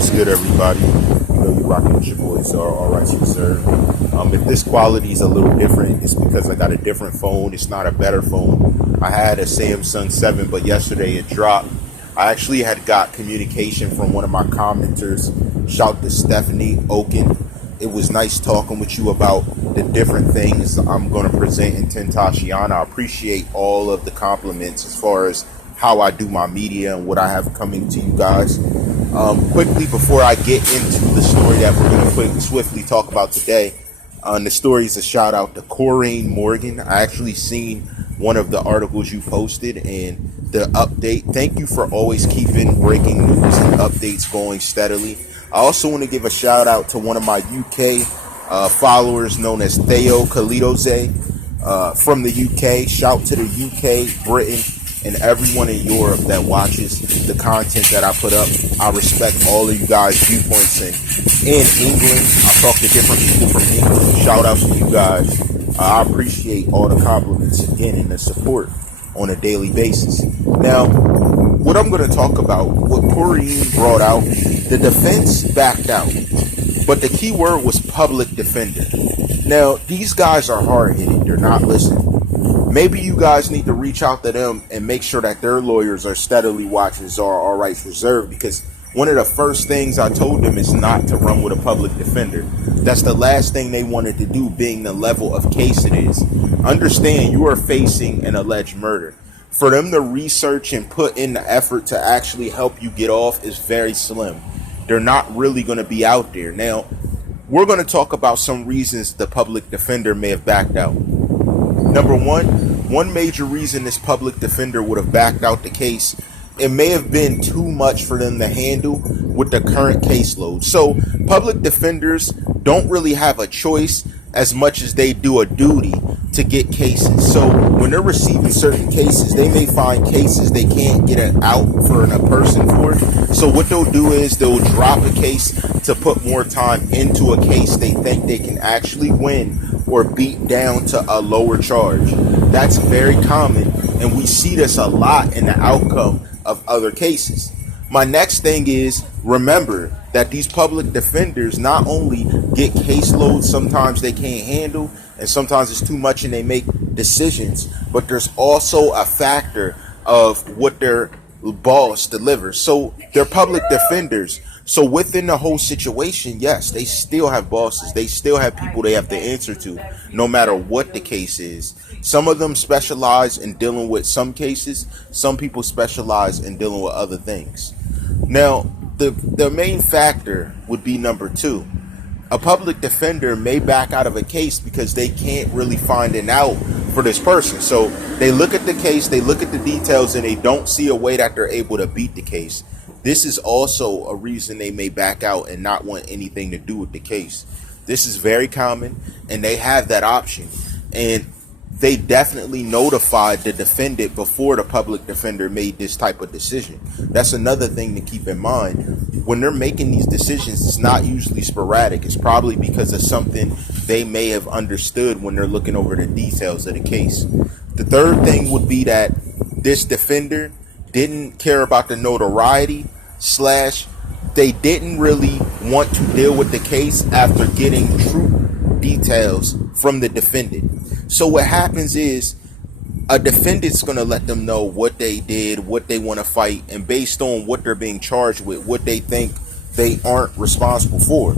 What's good, everybody? You know you're rocking with your boys, all rights reserved. If this quality is a little different, it's because I got a different phone. It's not a better phone. I had a Samsung 7, but yesterday it dropped. I actually had got communication from one of my commenters. Shout to Stephanie Oken. It was nice talking with you about the different things I'm going to present in Tentacion. I appreciate all of the compliments as far as how I do my media and what I have coming to you guys. Quickly, before I get into the story that we're going to swiftly talk about today, the story is a shout out to Corinne Morgan. I actually seen one of the articles you posted and the update. Thank you for always keeping breaking news and updates going steadily. I also want to give a shout out to one of my UK followers known as Theo Kalidoze from the UK. Shout to the UK, Britain, and everyone in Europe that watches the content that I put up. I respect all of you guys' viewpoints. And in England, I talk to different people from England. Shout out to you guys. I appreciate all the compliments again and the support on a daily basis. Now, what I'm going to talk about, what Corinne brought out, the defense backed out. But the key word was public defender. Now, these guys are hard-hitted. They're not listening. Maybe you guys need to reach out to them and make sure that their lawyers are steadily watching All Rights Reserved, because one of the first things I told them is not to run with a public defender. That's the last thing they wanted to do, being the level of case it is. Understand, you are facing an alleged murder. For them to research and put in the effort to actually help you get off is very slim. They're not really going to be out there. Now, we're going to talk about some reasons the public defender may have backed out. Number one major reason this public defender would have backed out the case, it may have been too much for them to handle with the current caseload. So public defenders don't really have a choice as much as they do a duty to get cases. So when they're receiving certain cases, they may find cases they can't get it out for a person for. So what they'll do is they'll drop a case to put more time into a case they think they can actually win or beat down to a lower charge. That's very common, and we see this a lot in the outcome of other cases. My next thing is, remember that these public defenders not only get caseloads sometimes they can't handle, and sometimes it's too much and they make decisions, but there's also a factor of what their boss delivers. So they're public defenders. So within the whole situation, yes, they still have bosses. They still have people they have to answer to, no matter what the case is. Some of them specialize in dealing with some cases. Some people specialize in dealing with other things. Now, the main factor would be number two. A public defender may back out of a case because they can't really find an out for this person. So they look at the case, they look at the details, and they don't see a way that they're able to beat the case. This is also a reason they may back out and not want anything to do with the case. This is very common, and they have that option. And they definitely notified the defendant before the public defender made this type of decision. That's another thing to keep in mind. When they're making these decisions, it's not usually sporadic. It's probably because of something they may have understood when they're looking over the details of the case. The third thing would be that this defender didn't care about the notoriety / they didn't really want to deal with the case after getting true details from the defendant. So what happens is a defendant's going to let them know what they did, what they want to fight, and based on what they're being charged with, what they think they aren't responsible for.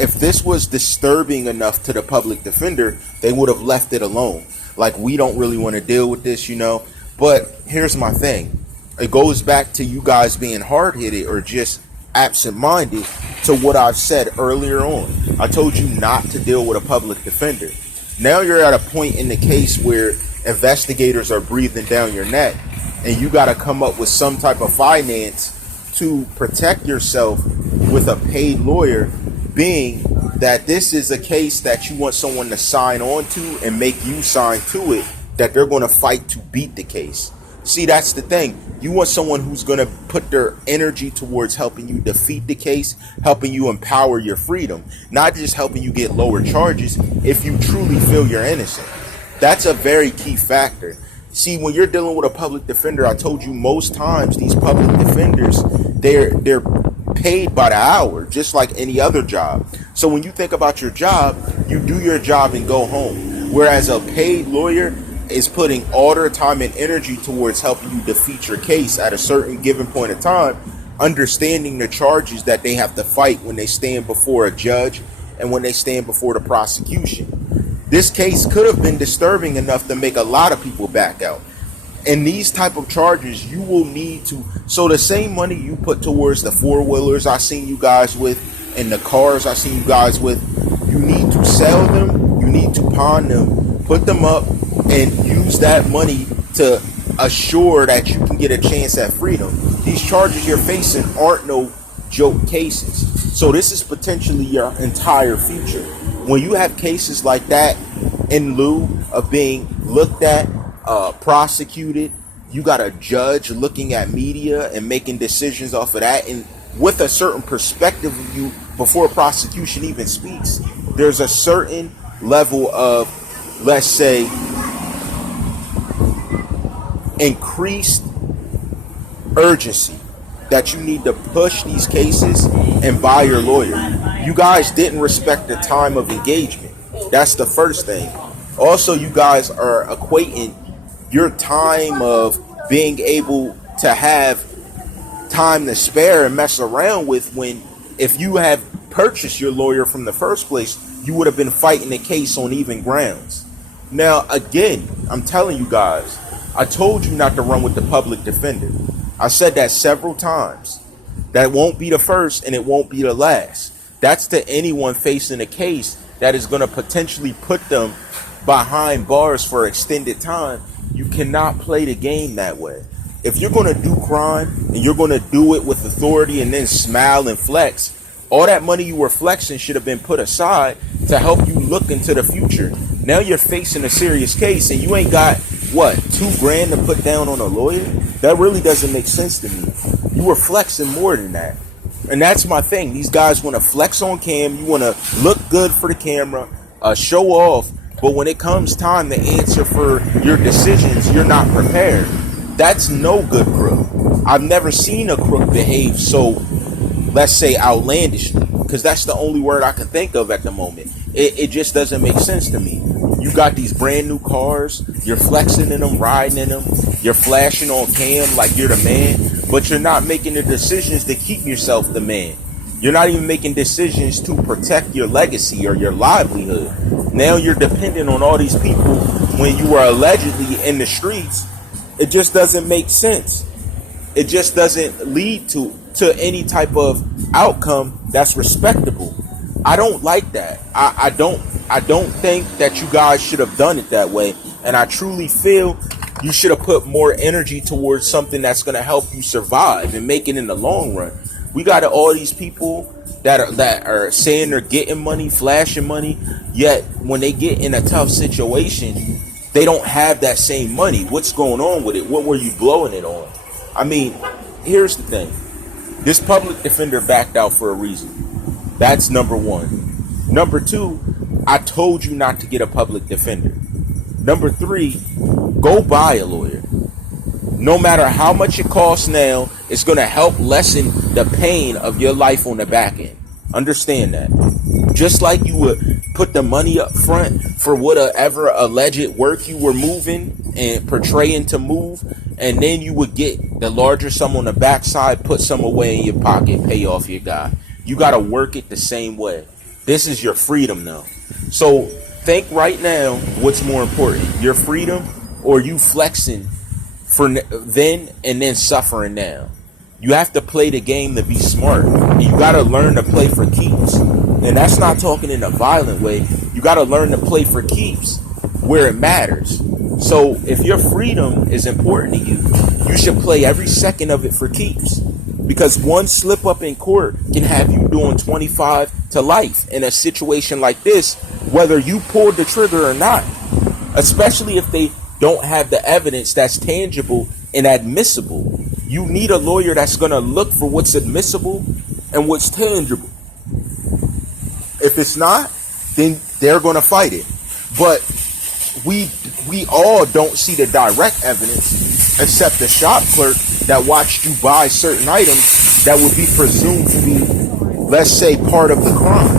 If this was disturbing enough to the public defender, they would have left it alone. Like, we don't really want to deal with this, you know. But here's my thing. It goes back to you guys being hard-headed or just absent-minded to what I've said earlier on. I told you not to deal with a public defender. Now you're at a point in the case where investigators are breathing down your neck, and you got to come up with some type of finance to protect yourself with a paid lawyer, being that this is a case that you want someone to sign on to and make you sign to it, that they're going to fight to beat the case. See, that's the thing. You want someone who's going to put their energy towards helping you defeat the case, helping you empower your freedom, not just helping you get lower charges if you truly feel you're innocent. That's a very key factor. See, when you're dealing with a public defender, I told you most times these public defenders, they're paid by the hour, just like any other job. So when you think about your job, you do your job and go home. Whereas a paid lawyer is putting all their time and energy towards helping you defeat your case at a certain given point of time, understanding the charges that they have to fight when they stand before a judge and when they stand before the prosecution. This case could have been disturbing enough to make a lot of people back out. And these type of charges, you will need to, so the same money you put towards the four-wheelers I seen you guys with and the cars I seen you guys with, you need to sell them, you need to pawn them, put them up, and use that money to assure that you can get a chance at freedom. These charges you're facing aren't no joke cases. So this is potentially your entire future. When you have cases like that in lieu of being looked at, prosecuted, you got a judge looking at media and making decisions off of that, and with a certain perspective of you before prosecution even speaks, there's a certain level of, let's say, increased urgency that you need to push these cases and buy your lawyer. You guys didn't respect the time of engagement. That's the first thing. Also, you guys are equating your time of being able to have time to spare and mess around with, when if you have purchased your lawyer from the first place, you would have been fighting the case on even grounds. Now, again, I'm telling you guys, I told you not to run with the public defender. I said that several times. That won't be the first and it won't be the last. That's to anyone facing a case that is going to potentially put them behind bars for extended time. You cannot play the game that way. If you're going to do crime and you're going to do it with authority and then smile and flex, all that money you were flexing should have been put aside to help you look into the future. Now you're facing a serious case and you ain't got, what, $2,000 to put down on a lawyer? That really doesn't make sense to me. You were flexing more than that. And that's my thing. These guys want to flex on cam. You want to look good for the camera, show off. But when it comes time to answer for your decisions, you're not prepared. That's no good crook. I've never seen a crook behave so, let's say, outlandishly, because that's the only word I can think of at the moment. It just doesn't make sense to me. You got these brand new cars, you're flexing in them, riding in them, you're flashing on cam like you're the man, but you're not making the decisions to keep yourself the man. You're not even making decisions to protect your legacy or your livelihood. Now you're dependent on all these people when you were allegedly in the streets. It just doesn't make sense. It just doesn't lead to any type of outcome that's respectable. I don't like that. I don't think that you guys should have done it that way. And I truly feel you should have put more energy towards something that's going to help you survive and make it in the long run. We got all these people that are saying they're getting money, flashing money, yet when they get in a tough situation, they don't have that same money. What's going on with it? What were you blowing it on? I mean, here's the thing. This public defender backed out for a reason. That's number one. Number two, I told you not to get a public defender. Number three, go buy a lawyer. No matter how much it costs now, it's going to help lessen the pain of your life on the back end. Understand that. Just like you would put the money up front for whatever alleged work you were moving and portraying to move, and then you would get the larger sum on the backside, put some away in your pocket, pay off your guy. You got to work it the same way. This is your freedom now. So think right now, what's more important, your freedom or you flexing for then and then suffering now? You have to play the game to be smart. And you got to learn to play for keeps. And that's not talking in a violent way. You got to learn to play for keeps where it matters. So if your freedom is important to you, you should play every second of it for keeps. Because one slip up in court can have you doing 25 to life in a situation like this, whether you pulled the trigger or not. Especially if they don't have the evidence that's tangible and admissible. You need a lawyer that's going to look for what's admissible and what's tangible. If it's not, then they're going to fight it. But we all don't see the direct evidence except the shop clerk that watched you buy certain items that would be presumed to be, let's say, part of the crime?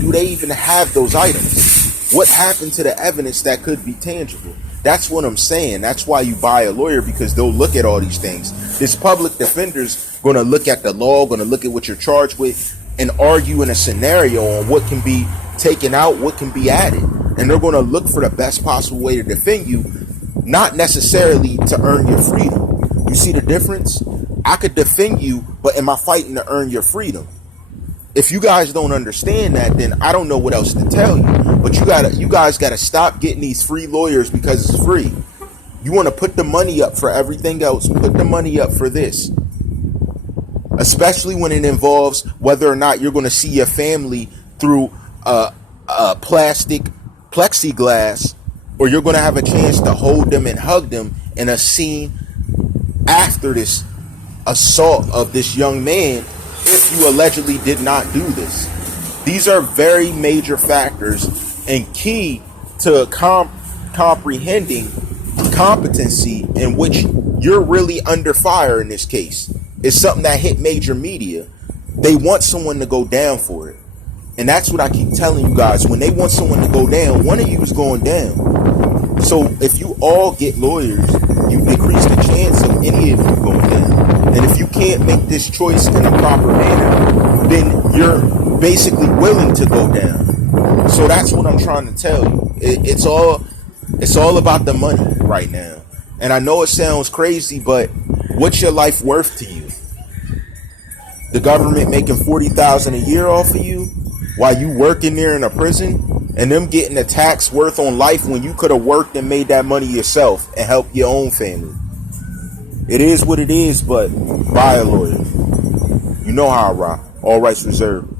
Do they even have those items? What happened to the evidence that could be tangible? That's what I'm saying. That's why you buy a lawyer, because they'll look at all these things. This public defender's going to look at the law, going to look at what you're charged with, and argue in a scenario on what can be taken out, what can be added. And they're going to look for the best possible way to defend you, not necessarily to earn your freedom. You see the difference? I could defend you, but am I fighting to earn your freedom? If you guys don't understand that, then I don't know what else to tell you. But you guys gotta stop getting these free lawyers because it's free. You want to put the money up for everything else. Put the money up for this. Especially when it involves whether or not you're going to see your family through plastic plexiglass, or you're going to have a chance to hold them and hug them in a scene after this assault of this young man, if you allegedly did not do this. These are very major factors and key to comprehending competency, in which you're really under fire in this case. It's something that hit major media. They want someone to go down for it. And that's what I keep telling you guys. When they want someone to go down, one of you is going down. So if you all get lawyers, you decrease the chance of any of you going down. And if you can't make this choice in a proper manner, then you're basically willing to go down. So that's what I'm trying to tell you. It's all about the money right now. And I know it sounds crazy, but what's your life worth to you? The government making $40,000 a year off of you while you working there in a prison, and them getting a tax worth on life when you could have worked and made that money yourself and helped your own family. It is what it is, but buy a lawyer. You know how I rock. All rights reserved.